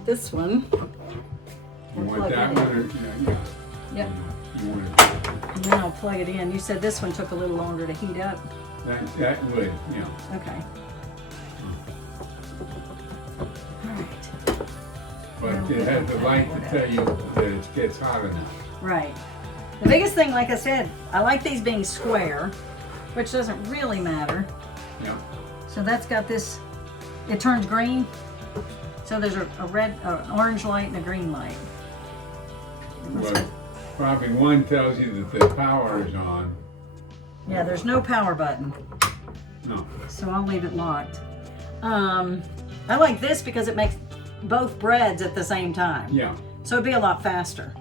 get this one. You want that one or, yeah. Yep. You want it. And then I'll plug it in. You said this one took a little longer to heat up. That would, yeah. Okay. But it has the light to tell you that it gets hot enough. Right. The biggest thing, like I said, I like these being square, which doesn't really matter. Yeah. So that's got this, it turns green. So there's a red, orange light and a green light. Well, probably one tells you that the power is on. Yeah, there's no power button. No. So I'll leave it locked. I like this because it makes both breads at the same time. Yeah. So it'd be a lot faster.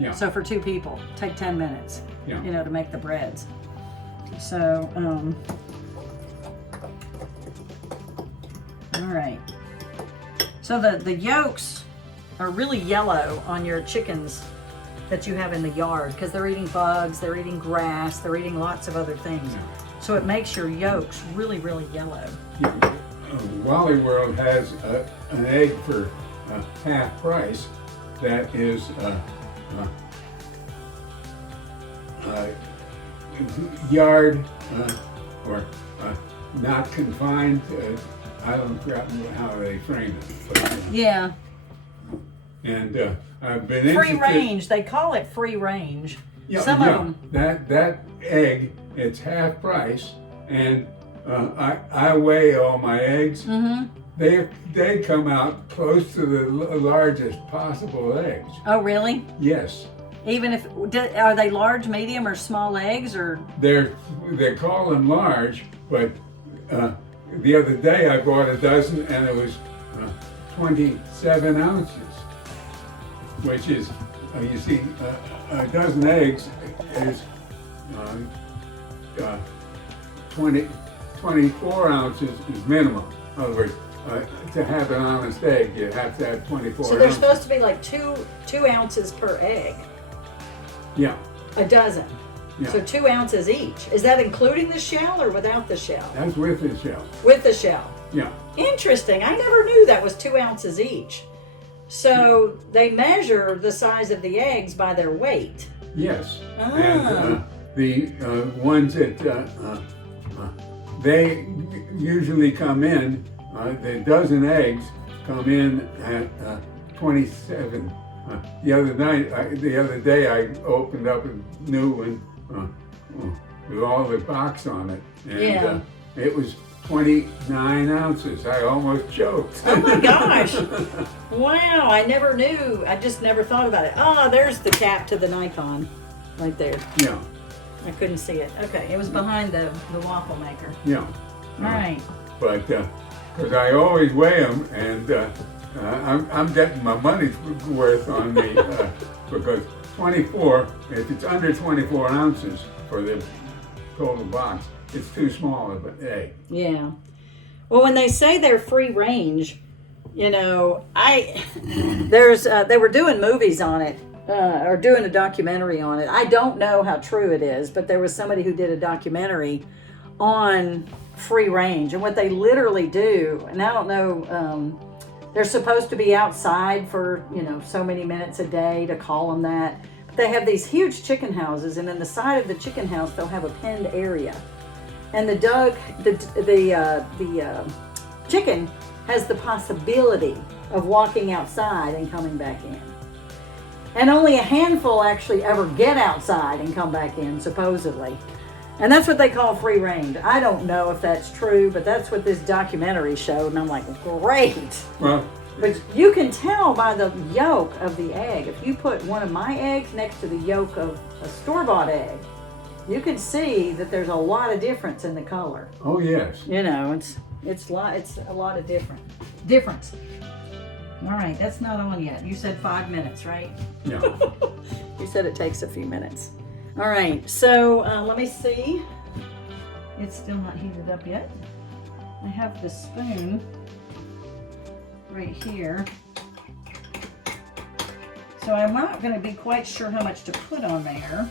Yeah. So for 2 people, take 10 minutes, Yeah. you know, to make the breads. So, all right. So the yolks are really yellow on your chickens that you have in the yard because they're eating bugs, they're eating grass, they're eating lots of other things. Yeah. So it makes your yolks really, really yellow. Yeah. Wally World has an egg for half price that is yard or not confined. I don't forget how they frame it. But, Yeah. and I've been Free interested. range, they call it free range. Yeah, Some yeah, of them. that egg, it's half price, and I weigh all my eggs. Mm-hmm. They come out close to the largest possible eggs. Oh, really? Yes, Even if, are they large, medium, or small eggs, or? they call them large, but the other day I bought a dozen and it was 27 ounces, which is you see a dozen eggs is 24 ounces is minimum. In other words, to have an honest egg, you have to have 24 So they're ounces. supposed to be like two ounces per egg, Yeah, a dozen. yeah. So 2 ounces each. Is that including the shell or without the shell? That's with the shell. With the shell. Yeah, Interesting. I never knew that was 2 ounces each. So they measure the size of the eggs by their weight. yes. Ah. And the ones that they usually come in, the dozen eggs come in at 27. The other day I opened up a new one with all the box on it, and Yeah. it was 29 ounces. I almost choked. Oh my gosh. Wow, I never knew. I just never thought about it. Oh, there's the cap to the Nikon right there. Yeah, I couldn't see it. Okay, it was behind the waffle maker. yeah. All right. But because I always weigh them, and I'm getting my money's worth on the because 24. If it's under 24 ounces for the total box, it's too small of an egg. Yeah. Well, when they say they're free range, you know, they were doing movies on it, or doing a documentary on it. I don't know how true it is, but there was somebody who did a documentary on free range and what they literally do. And I don't know, they're supposed to be outside for, you know, so many minutes a day to call them that. But they have these huge chicken houses, and in the side of the chicken house, they'll have a penned area. And the chicken has the possibility of walking outside and coming back in. And only a handful actually ever get outside and come back in, supposedly. And that's what they call free range. I don't know if that's true, but that's what this documentary showed. And I'm like, great. Well, But you can tell by the yolk of the egg. If you put one of my eggs next to the yolk of a store-bought egg, you can see that there's a lot of difference in the color. oh yes. You know, it's a lot of difference. All right, that's not on yet. You said 5 minutes, right? Yeah. You said it takes a few minutes. All right, so let me see. It's still not heated up yet. I have the spoon right here. So I'm not going to be quite sure how much to put on there.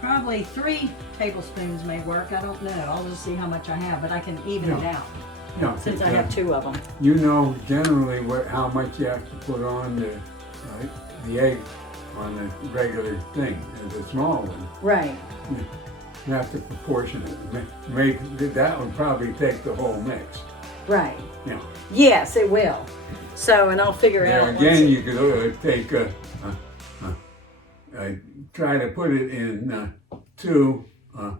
Probably 3 tablespoons may work. I don't know. I'll just see how much I have, but I can even it out. Yeah, since I have 2 of them. You know generally how much you have to put on the egg on the regular thing, the small one. Right. You have to proportion it. That would probably take the whole mix. Right. Yeah. Yes, it will. So, and I'll figure Now out. again, you could take try to put it in 2, or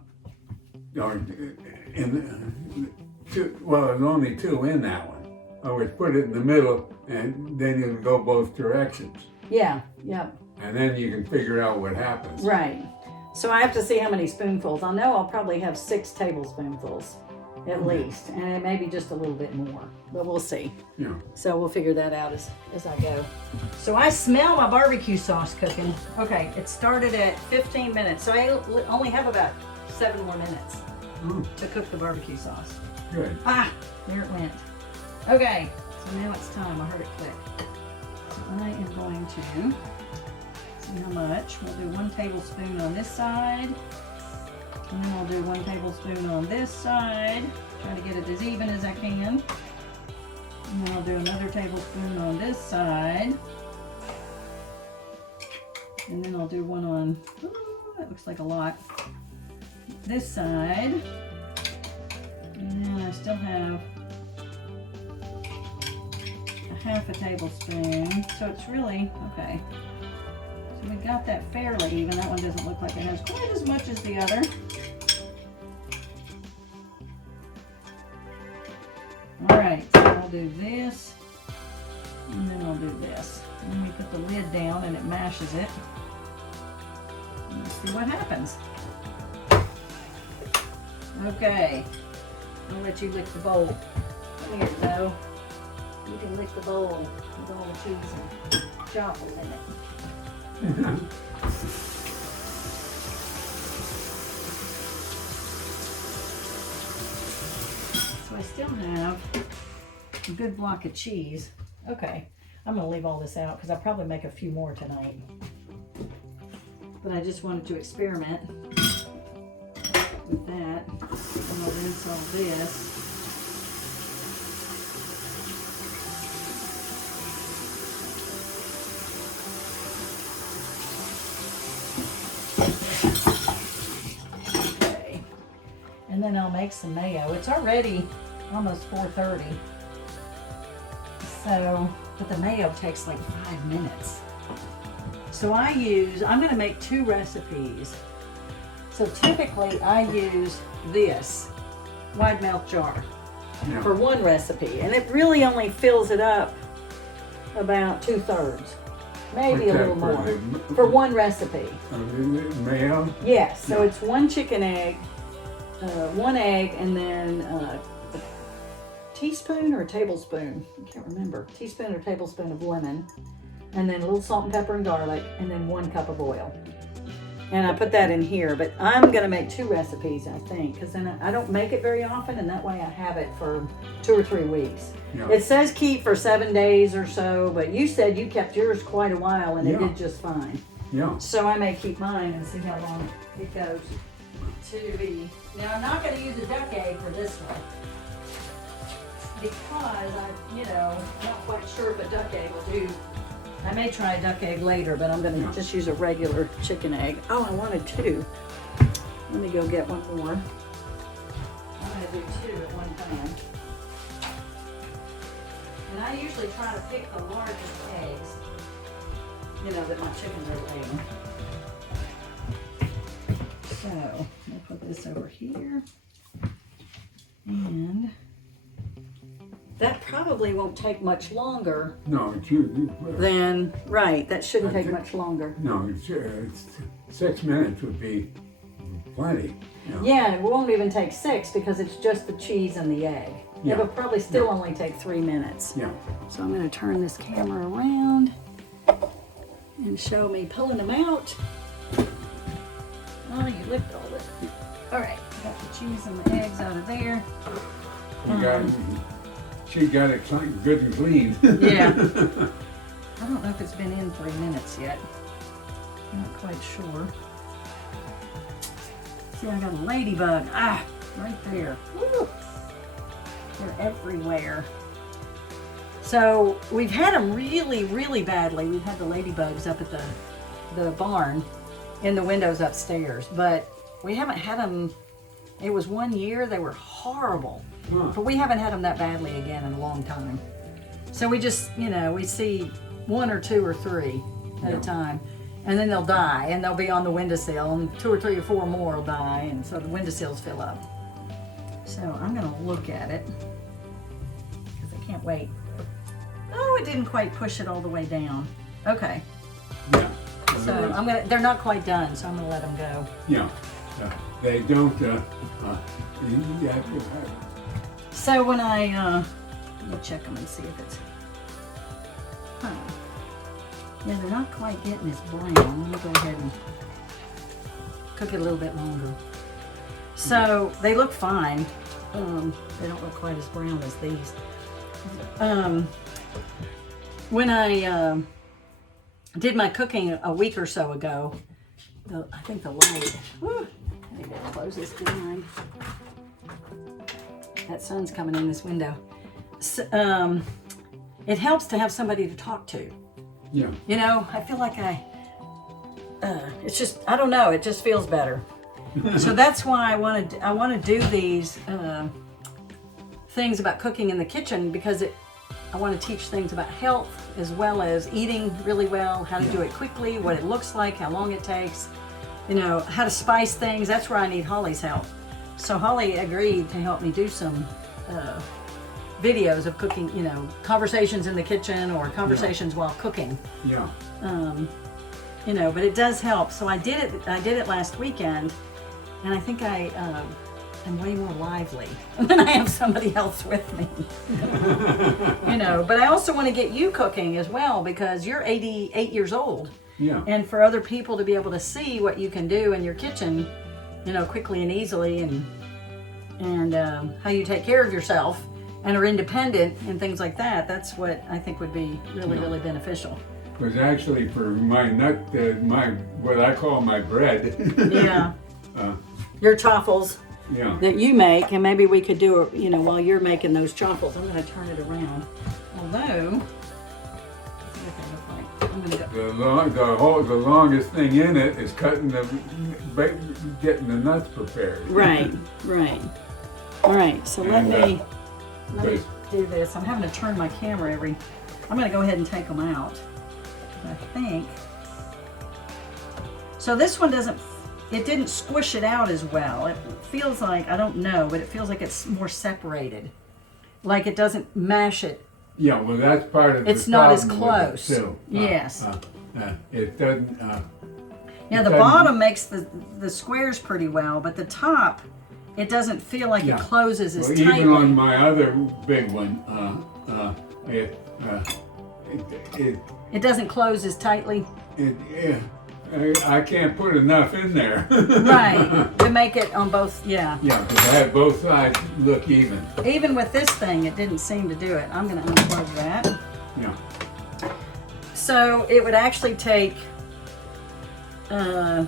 in 2. Well, there's only 2 in that one. I would put it in the middle, and then you go both directions, Yeah. Yep. and then you can figure out what happens. Right. So I have to see how many spoonfuls. I know I'll probably have 6 tablespoonfuls at least, and it may be just a little bit more, but we'll see. Yeah. So we'll figure that out as I go. So I smell my barbecue sauce cooking. Okay, it started at 15 minutes, so I only have about 7 more minutes to cook the barbecue sauce. Good. Ah, there it went. Okay, so now it's time. I heard it click. So I am going to see how much. We'll do 1 tablespoon on this side. And then I'll do 1 tablespoon on this side. Try to get it as even as I can. And then I'll do another tablespoon on this side. And then I'll do 1 on, that looks like a lot, this side. And then I still have a 1/2 tablespoon. So it's really, okay. So we got that fairly even. That one doesn't look like it has quite as much as the other. All right, so I'll do this, and then I'll do this. And then we put the lid down and it mashes it. And let's see what happens. Okay, I'll let you lick the bowl. Come here, Joe. You can lick the bowl with all the cheese and chocolate in it. So I still have a good block of cheese. Okay, I'm gonna leave all this out because I'll probably make a few more tonight. But I just wanted to experiment with that. And I'll rinse all this. Okay, and then I'll make some mayo. It's already almost 4:30. So, but the mayo takes like 5 minutes. So I'm gonna make 2 recipes. So typically I use this wide mouth jar for 1 recipe. And it really only fills it up about 2/3, maybe a little more, for 1 recipe. Mayo? Yes, so it's 1 chicken egg, 1 egg, and then a teaspoon or a tablespoon, I can't remember, teaspoon or tablespoon of lemon, and then a little salt and pepper and garlic, and then 1 cup of oil. And I put that in here, but I'm gonna make 2 recipes, I think, because then I don't make it very often, and that way I have it for 2 or 3 weeks. Yeah. It says keep for 7 days or so, but you said you kept yours quite a while, and it did just fine. Yeah. So I may keep mine and see how long it goes to be. Now I'm not gonna use a duck egg for this one, because I'm not quite sure if a duck egg will do. I may try a duck egg later, but I'm going to just use a regular chicken egg. Oh, I wanted 2. Let me go get 1 more. I'm going to do 2 at one time. And I usually try to pick the largest eggs, that my chickens are laying. So, I'll put this over here. And that probably won't take much longer. No, it should. Then, right, that shouldn't take much longer. No, it's 6 minutes would be plenty. Yeah, it won't even take 6 because it's just the cheese and the egg. Yeah. It'll probably still only take 3 minutes. Yeah. So I'm going to turn this camera around and show me pulling them out. Oh, you licked all this. All right, got the cheese and the eggs out of there. She got it good and clean. Yeah. I don't know if it's been in 3 minutes yet. I'm not quite sure. See, I got a ladybug. Ah, right there. Woo. They're everywhere. So we've had them really, really badly. We've had the ladybugs up at the barn in the windows upstairs, but we haven't had them. It was 1 year, they were horrible. But we haven't had them that badly again in a long time. So we just, we see 1 or 2 or 3 at a time. And then they'll die, and they'll be on the windowsill, and 2 or 3 or 4 more will die, and so the windowsills fill up. So I'm gonna look at it, because I can't wait. Oh, it didn't quite push it all the way down. Okay. Yeah. So they're not quite done, so I'm gonna let them go. Yeah. They don't, So when let me check them and see if it's, yeah, they're not quite getting this brown. Let me go ahead and cook it a little bit longer. So they look fine. They don't look quite as brown as these. When I did my cooking a week or so ago, I think the light, I need to close this blind. That sun's coming in this window. So, it helps to have somebody to talk to. Yeah. I feel like it's just, I don't know, it just feels better. So that's why I want to do these things about cooking in the kitchen, because I want to teach things about health as well as eating really well, how to do it quickly, what it looks like, how long it takes, how to spice things. That's where I need Holly's help. So Holly agreed to help me do some videos of cooking, conversations in the kitchen or conversations while cooking. Yeah. But it does help. So I did it last weekend, and I think I am way more lively when I have somebody else with me. But I also want to get you cooking as well, because you're 88 years old. Yeah. And for other people to be able to see what you can do in your kitchen, quickly and easily, and how you take care of yourself and are independent and things like that. That's what I think would be really, really beneficial. Because actually, for my what I call my bread. Yeah. Your chaffles. Yeah. That you make, and maybe we could do it, while you're making those chaffles. I'm going to turn it around. Although, I'm going to go. The longest thing in it is getting the nuts prepared. Right. All right. So let me do this. I'm having to turn my camera I'm going to go ahead and take them out. I think. So this one didn't squish it out as well. It feels like, I don't know, but it feels like it's more separated. Like it doesn't mash it. Yeah, well, that's part of it's the not as problem close. With it too. Yes. It doesn't. The bottom makes the squares pretty well, but the top, it doesn't feel like it closes as tightly. Even on my other big one, it doesn't close as tightly. I can't put enough in there. Right, to make it on both, yeah. Yeah, because I have both sides look even. Even with this thing, it didn't seem to do it. I'm going to unplug that. Yeah. So it would actually take, it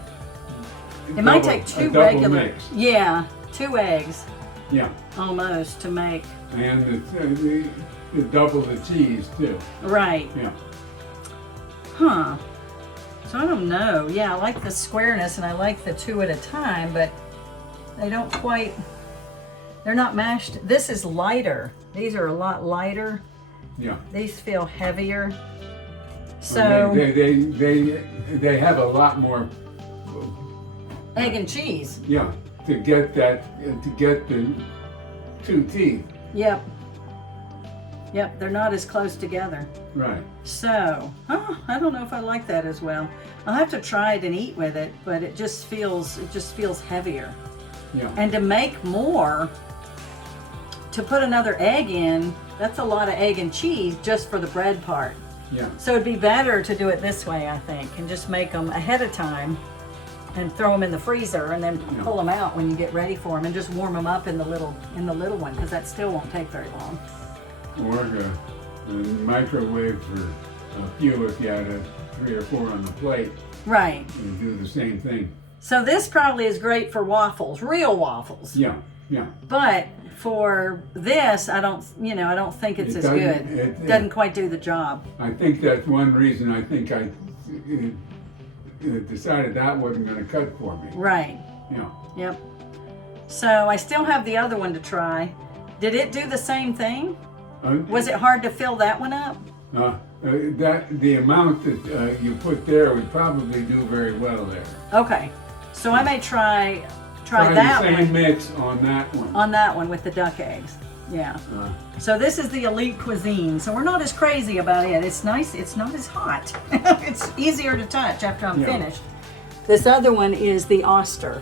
might take 2 regular, mix. Yeah, 2 eggs. Yeah. Almost to make. And the double the cheese too. Right. Yeah. Huh. So I don't know. Yeah, I like the squareness and I like the 2 at a time, but they don't quite, they're not mashed. This is lighter. These are a lot lighter. Yeah. These feel heavier. So they have a lot more egg and cheese. Yeah, to get the 2 teeth. Yep. Yep, they're not as close together. Right. So, I don't know if I like that as well. I'll have to try it and eat with it, but it just feels heavier. Yeah. And to make more, to put another egg in, that's a lot of egg and cheese just for the bread part. Yeah. So it'd be better to do it this way, I think, and just make them ahead of time and throw them in the freezer and then pull them out when you get ready for them and just warm them up in the little one, because that still won't take very long. Or the microwave for a few if you had 3 or 4 on the plate. Right. You do the same thing. So this probably is great for waffles, real waffles. Yeah. Yeah. But for this, I don't think it's as good. It doesn't quite do the job. I think that's one reason I think I decided that wasn't going to cut for me. Right. Yeah. Yep. So I still have the other one to try. Did it do the same thing? Was it hard to fill that one up? The amount that you put there would probably do very well there. Okay. So I may try Try that the same one. mix on that one. On that one with the duck eggs. Yeah. So this is the Elite Cuisine. So we're not as crazy about it. It's nice. It's not as hot. It's easier to touch after I'm finished. This other one is the Oyster.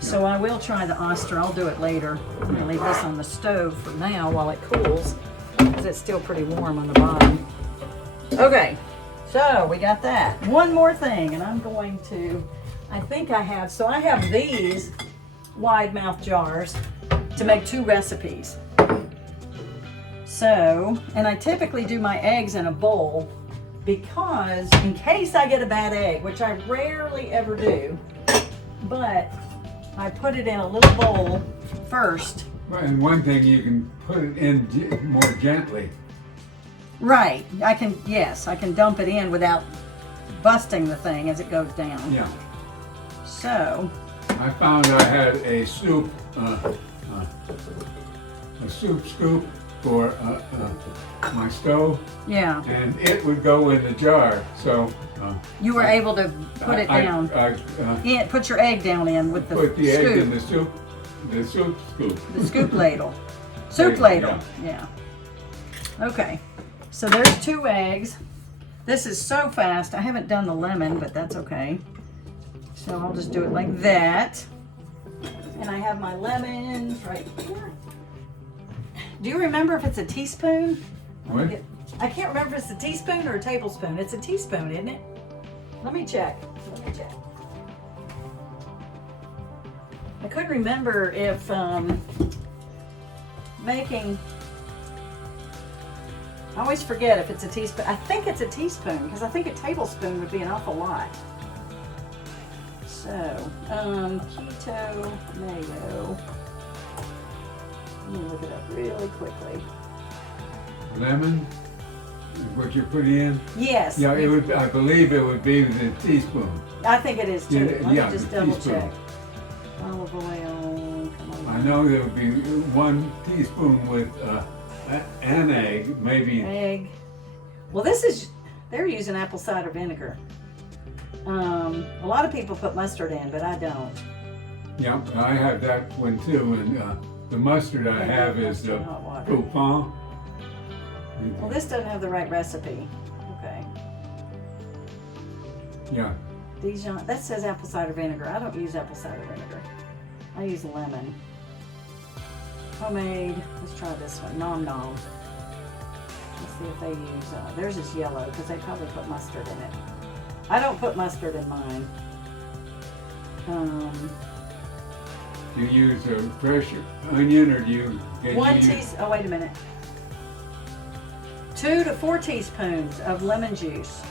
So I will try the Oyster. I'll do it later. I'm going to leave this on the stove for now while it cools, because it's still pretty warm on the bottom. Okay. So we got that. One more thing, and I'm going to... I think I have, so I have these wide mouth jars to make 2 recipes. So, and I typically do my eggs in a bowl because in case I get a bad egg, which I rarely ever do, but I put it in a little bowl first. And one thing, you can put it in more gently. Right, I can dump it in without busting the thing as it goes down. Yeah. So, I found I had a soup scoop for my stove. Yeah. And it would go in the jar. So you were able to put it down. Put your egg down in with the put the scoop. egg in the soup scoop. The scoop ladle. Soup ladle. Yeah. Okay. So there's 2 eggs. This is so fast. I haven't done the lemon, but that's okay. So I'll just do it like that. And I have my lemons right here. Do you remember if it's a teaspoon? What? I can't remember if it's a teaspoon or a tablespoon. It's a teaspoon, isn't it? Let me check. I couldn't remember if making... I always forget if it's a teaspoon. I think it's a teaspoon because I think a tablespoon would be an awful lot. So, keto mayo. Let me look it up really quickly. Lemon is what you're putting in? Yes. Yeah, it would. I believe it would be the teaspoon. I think it is too. Let me just double teaspoon. check. Olive oil. Come on. I know there would be 1 teaspoon with an egg, maybe. Egg. Well, they're using apple cider vinegar. A lot of people put mustard in, but I don't. Yeah, I have that one too, and the mustard I have is the Coupon. Well, this doesn't have the right recipe. Okay. Yeah. Dijon, that says apple cider vinegar. I don't use apple cider vinegar. I use lemon. Homemade. Let's try this one. Nom nom. Let's see if they use. Theirs is yellow because they probably put mustard in it. I don't put mustard in mine. Do you use a fresh onion, or do you get Oh, wait a minute. 2 to 4 teaspoons of lemon juice.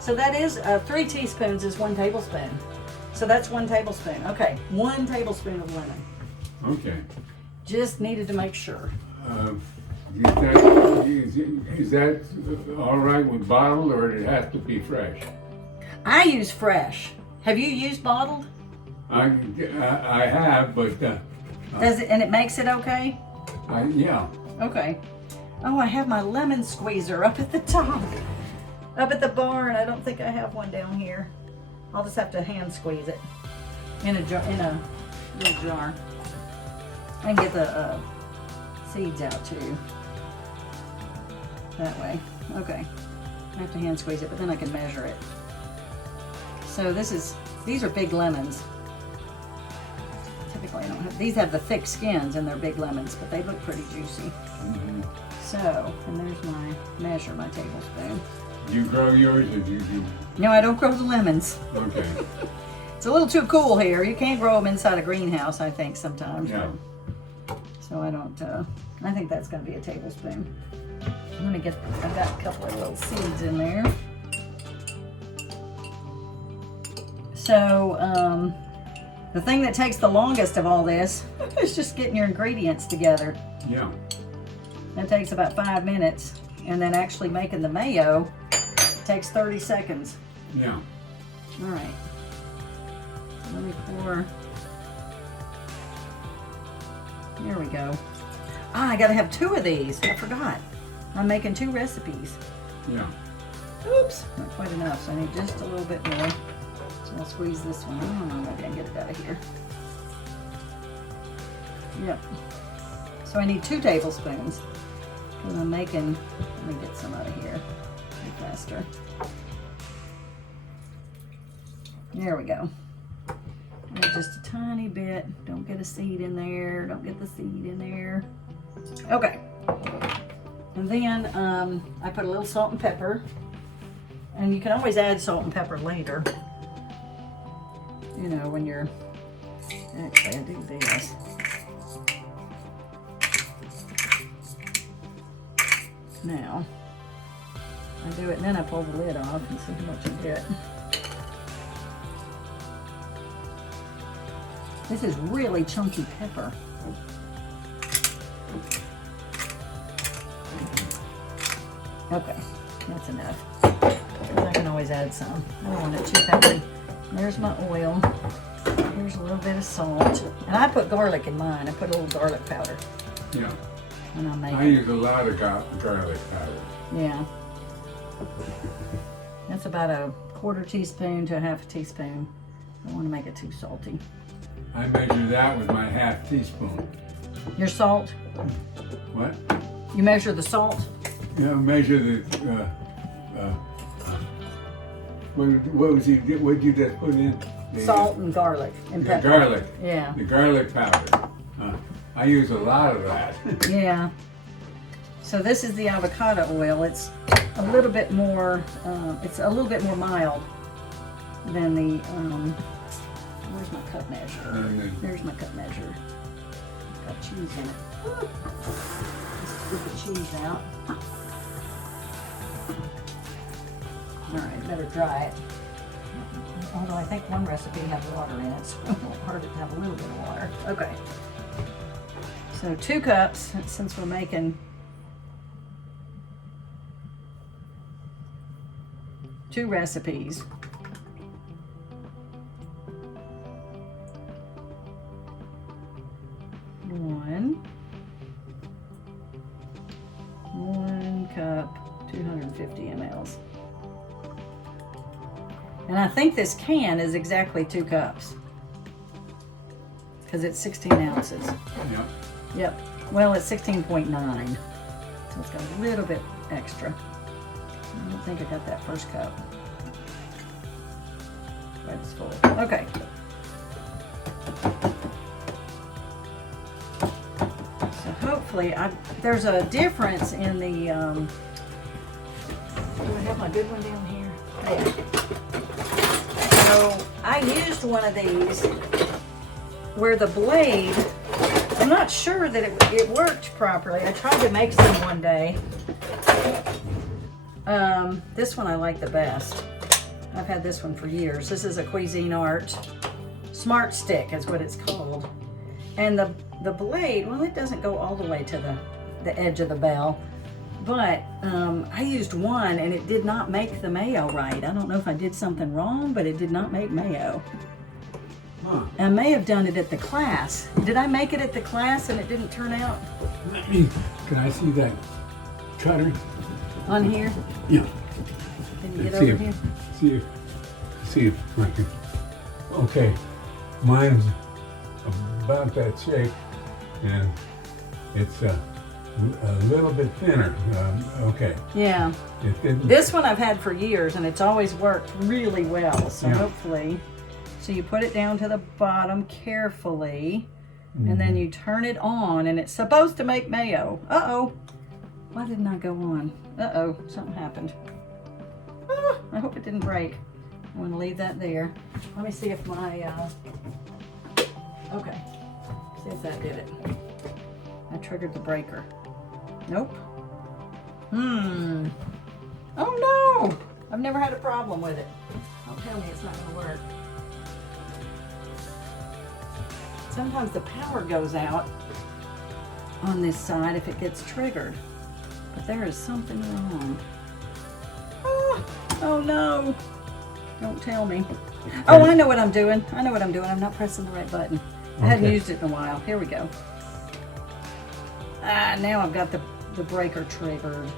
So that is 3 teaspoons is 1 tablespoon. So that's 1 tablespoon. Okay, 1 tablespoon of lemon. Okay. Just needed to make sure. Is that all right with bottled, or it has to be fresh? I use fresh. Have you used bottled? I have, but Does it, and it makes it okay? yeah. Okay. Oh, I have my lemon squeezer up at the top. Up at the barn. I don't think I have one down here. I'll just have to hand squeeze it in a jar, in a little jar. I can get the seeds out too. That way. Okay. I have to hand squeeze it, but then I can measure it. So these are big lemons. Typically I don't have, these have the thick skins and they're big lemons, but they look pretty juicy. Mm-hmm. So, and there's my measure, my tablespoon. Do you grow yours, or do you? No, I don't grow the lemons. Okay. It's a little too cool here. You can't grow them inside a greenhouse, I think, sometimes. Yeah. So I don't, I think that's going to be a tablespoon. I've got a couple of little seeds in there. So, The thing that takes the longest of all this is just getting your ingredients together. Yeah. That takes about 5 minutes. And then actually making the mayo takes 30 seconds. Yeah. All right. Let me pour. There we go. Ah, I gotta have 2 of these. I forgot. I'm making 2 recipes. Yeah. Oops, not quite enough, so I need just a little bit more. So I'll squeeze this one. Oh, no, maybe I can get it out of here. Yep. So I need 2 tablespoons. Because I'm making, let me get some out of here. Faster. There we go. And just a tiny bit. Don't get a seed in there. Don't get the seed in there. Okay. And then I put a little salt and pepper. And you can always add salt and pepper later. You know, when you're... Actually, I do this. Now, I do it and then I pull the lid off and see how much you get. This is really chunky pepper. Okay, that's enough. I can always add some. I don't want it too peppery. There's my oil. Here's a little bit of salt. And I put garlic in mine. I put a little garlic powder. Yeah. When I make I it. use a lot of garlic powder. Yeah. That's about a 1/4 teaspoon to a 1/2 teaspoon. I don't want to make it too salty. I measure that with my 1/2 teaspoon. Your salt? What? You measure the salt? Yeah, measure the, what did you just put in? Salt and garlic and The pepper. garlic. Yeah. The garlic powder. I use a lot of that. Yeah. So this is the avocado oil. It's a little bit more, mild than the, where's my cup measure? There's my cup measure. It's got cheese in it. Let's get the cheese out. All right, better dry it. Although I think one recipe has water in it, so it's hard to have a little bit of water. Okay. So 2 cups, since we're making 2 recipes. One cup, 250 mLs. And I think this can is exactly 2 cups. Because it's 16 ounces. Yep. Yep. Well, it's 16.9. So it's got a little bit extra. I don't think I got that first cup. But it's full. Okay. So hopefully, there's a difference in the, do I have my good one down here? Yeah. So I used one of these where the blade, I'm not sure that it worked properly. I tried to make some one day. This one I like the best. I've had this one for years. This is a Cuisinart Smart Stick is what it's called. And the blade, well, it doesn't go all the way to the edge of the bell. But I used one and it did not make the mayo right. I don't know if I did something wrong, but it did not make mayo. Huh. I may have done it at the class. Did I make it at the class and it didn't turn out? Can I see that cutter? On here? Yeah. Can you get See over if- here? See if I can. Okay, mine's about that shape, and it's a little bit thinner. Okay. Yeah. It didn't. This one I've had for years and it's always worked really well. So Yeah. hopefully, so you put it down to the bottom carefully and then you turn it on and it's supposed to make mayo. Uh-oh. Why didn't I go on? Uh-oh, something happened. Ah, I hope it didn't break. I'm gonna leave that there. Let me see if my, okay. See if that did it. I triggered the breaker. Nope. Oh no! I've never had a problem with it. Don't tell me it's not gonna work. sometimes the power goes out on this side if it gets triggered. But there is something wrong. Oh no. Don't tell me. Oh, I know what I'm doing. I know what I'm doing. I'm not pressing the right button. I hadn't used it in a while. Here we go. Now I've got the breaker triggered.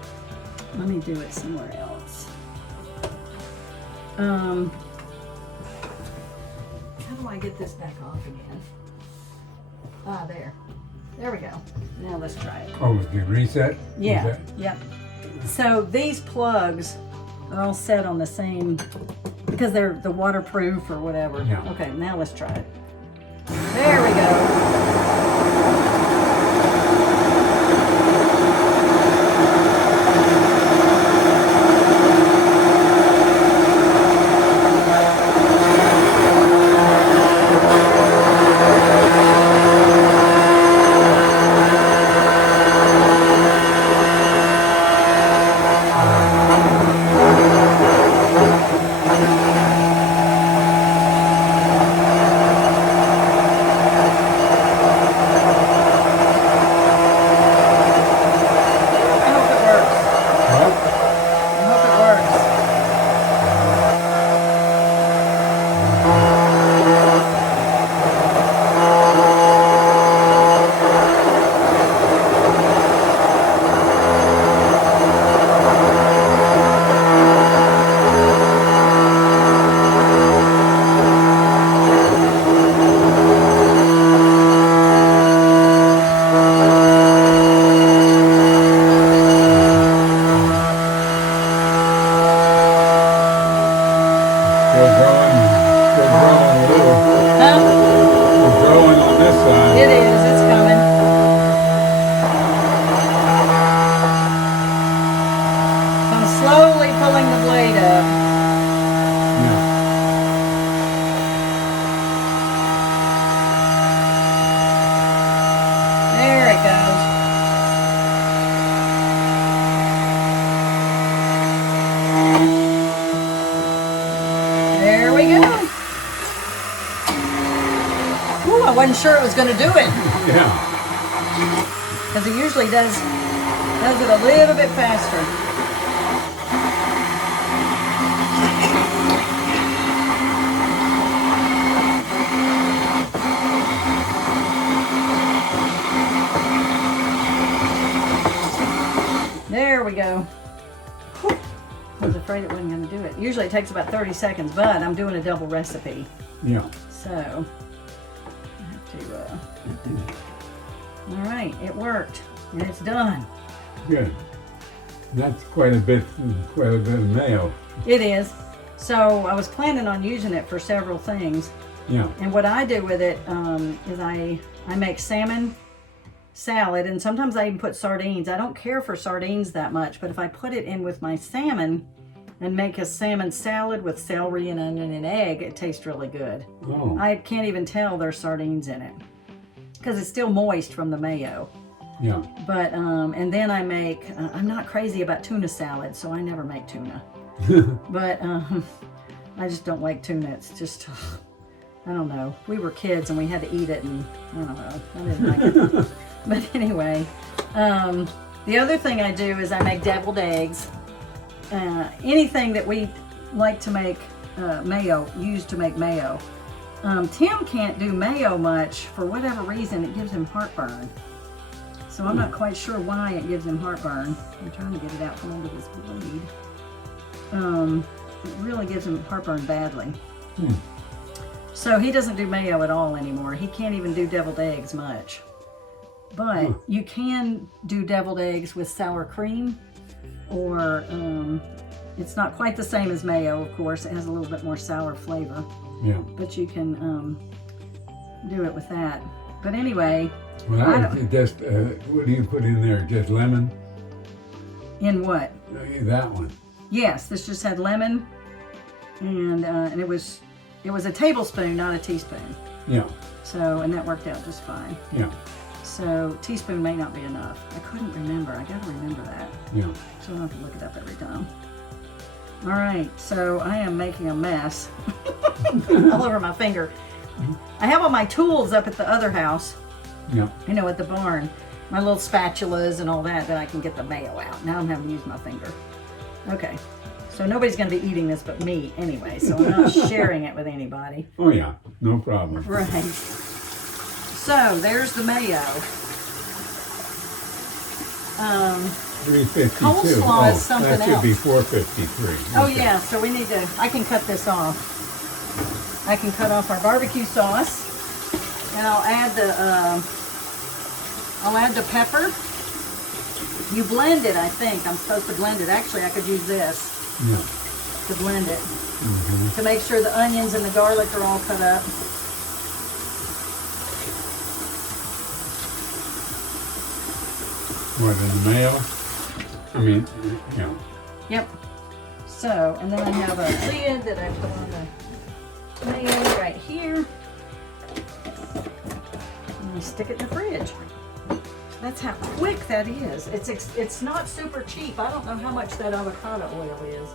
Let me do it somewhere else. How do I get this back off again? There. There we go. Now let's try it. Oh, did you reset? Yeah. Yep. So these plugs are all set on the same, because they're the waterproof or whatever. Yeah. Okay, now let's try it. There we go. I wasn't sure it was going to do it. Yeah. Because it usually does it a little bit faster. There we go. Whew. I was afraid it wasn't going to do it. Usually it takes about 30 seconds, but I'm doing a double recipe. Yeah. So, I have to, all right, it worked, and it's done. Good. That's quite a bit of mayo. It is. So I was planning on using it for several things. Yeah. And what I do with it is I make salmon salad, and sometimes I even put sardines. I don't care for sardines that much, but if I put it in with my salmon and make a salmon salad with celery and onion and egg, it tastes really good. Oh. I can't even tell there's sardines in it because it's still moist from the mayo. Yeah. But and then I make I'm not crazy about tuna salad, so I never make tuna. But I just don't like tuna. It's just I don't know. We were kids and we had to eat it, and I don't know. I didn't like it. But anyway, the other thing I do is I make deviled eggs. Anything that we like to make use to make mayo. Tim can't do mayo much for whatever reason. It gives him heartburn. So I'm not quite sure why it gives him heartburn. I'm trying to get it out from under this blade. It really gives him heartburn badly. So he doesn't do mayo at all anymore. He can't even do deviled eggs much. But you can do deviled eggs with sour cream, or it's not quite the same as mayo, of course. It has a little bit more sour flavor. Yeah. But you can do it with that. But anyway, well, just what do you put in there? Just lemon? In what? That one. Yes, this just had lemon, and it was a tablespoon, not a teaspoon. Yeah. So, and that worked out just fine. Yeah. So, teaspoon may not be enough. I couldn't remember. I got to remember that. Yeah. So I'll have to look it up every time. All right, so I am making a mess all over my finger. I have all my tools up at the other house, Yeah. you know, at the barn. My little spatulas and all that I can get the mayo out. Now I'm having to use my finger. Okay. So nobody's going to be eating this but me anyway, so I'm not sharing it with anybody. Oh yeah, no problem. Right. So there's the mayo. 352. Coleslaw is something that should be else. 453. Oh Okay. yeah, so we need to, I can cut this off. I can cut off our barbecue sauce, and I'll add the pepper. You blend it, I think. I'm supposed to blend it. Actually, I could use this Yeah. to blend it, to make sure the onions and the garlic are all cut up. What, in the mayo? I mean, you know. Yep. So, and then I have a lid that I put on the mayo right here. And you stick it in the fridge. That's how quick that is. It's not super cheap. I don't know how much that avocado oil is.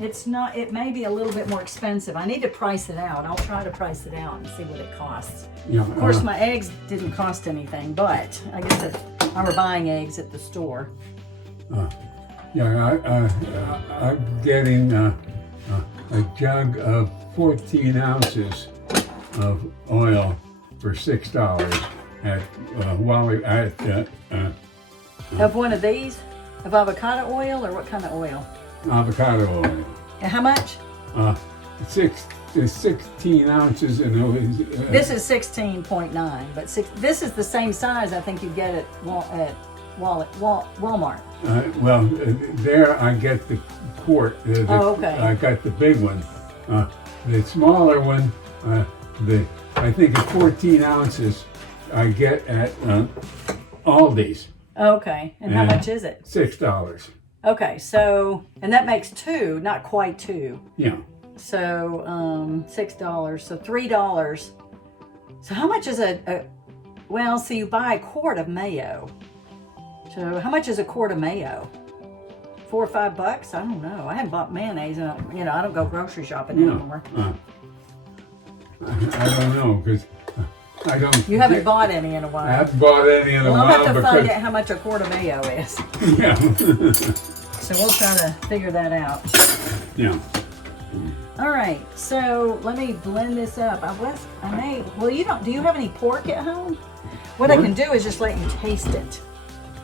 It's not. It may be a little bit more expensive. I need to price it out. I'll try to price it out and see what it costs. Yeah, Of course, my eggs didn't cost anything, but I guess if I were buying eggs at the store. I'm getting a jug of 14 ounces of oil for $6 at Of one of these? Of avocado oil, or what kind of oil? avocado oil. And how much? 16 ounces and This is 16.9, but this is the same size I think you get at Walmart. There I get the quart. Okay. I got the big one. The smaller one, I think at 14 ounces, I get at Aldi's. Okay, and how much is it? $6. Okay, so, and that makes two, not quite two. Yeah. So, $6, so $3. So how much is well, so you buy a quart of mayo. So how much is a quart of mayo? $4 or $5? I don't know. I haven't bought mayonnaise, and I don't go grocery shopping anymore. I don't know, because I don't. You haven't bought any in a I while. haven't bought any in a Well, while I'll have to find because. out how much a quart of mayo is. Yeah. So we'll try to figure that out. Yeah. All right, so let me blend this up. Well, do you have any pork at home? What I can do is just let you taste it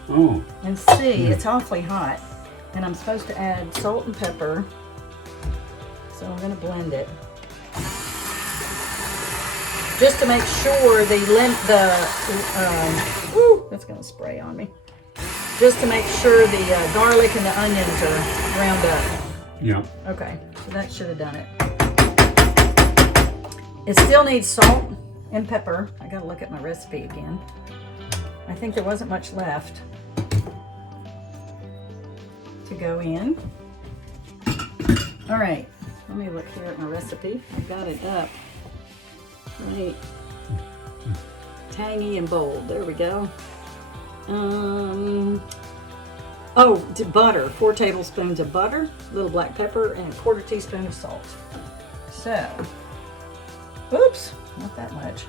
Oh. and see. It's awfully hot. And I'm supposed to add salt and pepper. So I'm gonna blend it. Just to make sure that's gonna spray on me. Just to make sure the garlic and the onions are ground up. Yeah. Okay, so that should have done it. It still needs salt and pepper. I gotta look at my recipe again. I think there wasn't much left to go in. All right, let me look here at my recipe. I got it up. Right. Tangy and bold. There we go. Butter. 4 tablespoons of butter, a little black pepper, and a 1/4 teaspoon of salt. So, oops, not that much.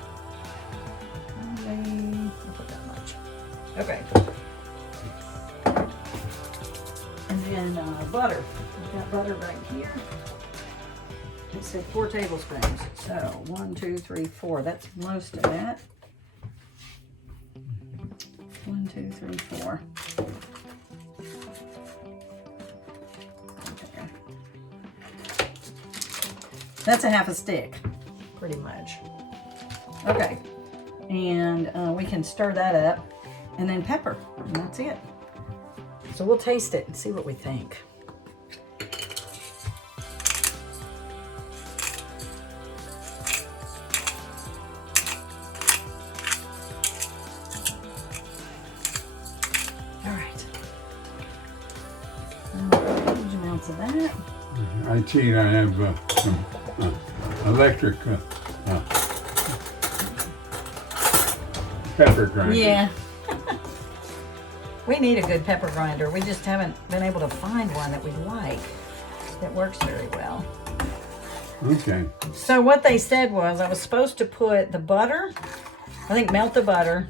I'll put that much. Okay. And then butter. I've got butter right here. It said 4 tablespoons. So 1, 2, 3, 4. That's most of that. 1, 2, 3, 4. Okay. That's a half a stick, pretty much. Okay. And we can stir that up, and then pepper, and that's it. So we'll taste it and see what we think. Of that. I cheat. I have some electric pepper grinder. Yeah. We need a good pepper grinder. We just haven't been able to find one that we like that works very well. Okay. So what they said was I was supposed to put the butter, I think melt the butter,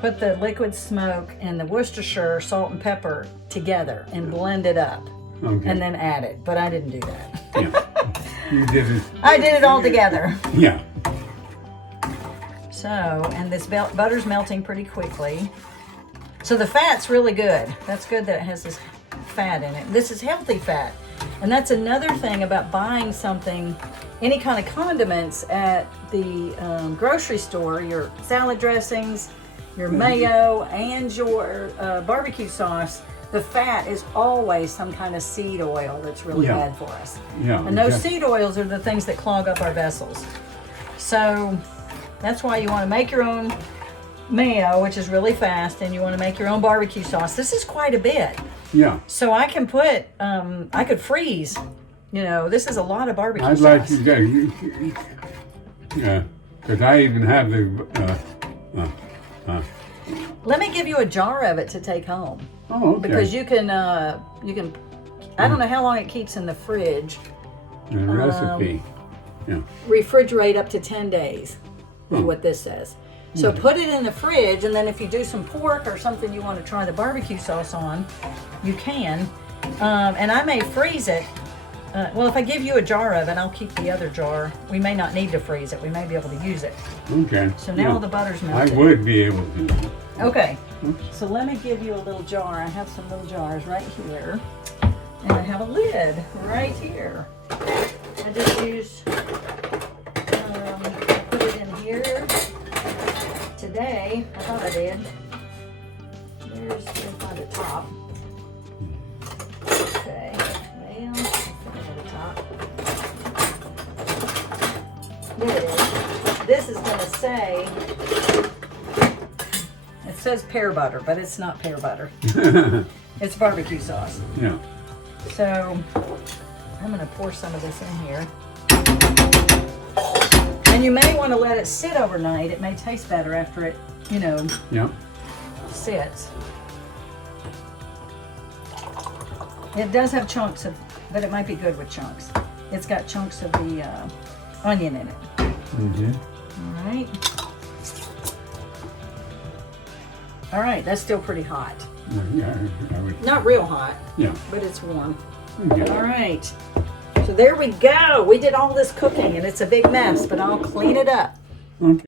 put the liquid smoke and the Worcestershire salt and pepper together and blend it up. Okay. And then add it. But I didn't do that. Yeah. You did it. I did it all together. Yeah. So, and this butter's melting pretty quickly. So the fat's really good. That's good that it has this fat in it. This is healthy fat. And that's another thing about buying something, any kind of condiments at the grocery store, your salad dressings, your mayo, and your barbecue sauce, the fat is always some kind of seed oil that's really bad for us. Yeah. And those seed oils are the things that clog up our vessels. So that's why you want to make your own mayo, which is really fast, and you want to make your own barbecue sauce. This is quite a bit. Yeah. So I can put, I could freeze, you know, this is a lot of barbecue I'd sauce. like to do, yeah, because I even have the, Let me give you a jar of it to take home. oh, okay. Because you can, I don't know how long it keeps in the fridge. The recipe. Yeah. Refrigerate up to 10 days is what this says. So put it in the fridge, and then if you do some pork or something you want to try the barbecue sauce on, you can. And I may freeze it. Well, if I give you a jar of it, I'll keep the other jar. We may not need to freeze it. We may be able to use it. Okay. So now the butter's melted. I would be able to. Okay. So let me give you a little jar. I have some little jars right here. And I have a lid right here. I just used, I put it in here today. I thought I did. There's by the top. Okay. Well, let's put it at the top. There it is. This is going to say, it says pear butter, but it's not pear butter. It's barbecue sauce. Yeah. So I'm going to pour some of this in here. And you may want to let it sit overnight. It may taste better after it, you know, Yeah. sits. It does have chunks of, but it might be good with chunks. It's got chunks of the onion in it. Mm-hmm. All right. All right, that's still pretty hot. Yeah, I would. Not real hot, Yeah. but it's warm. Yeah. All right. So there we go. We did all this cooking, and it's a big mess, but I'll clean it up. Okay.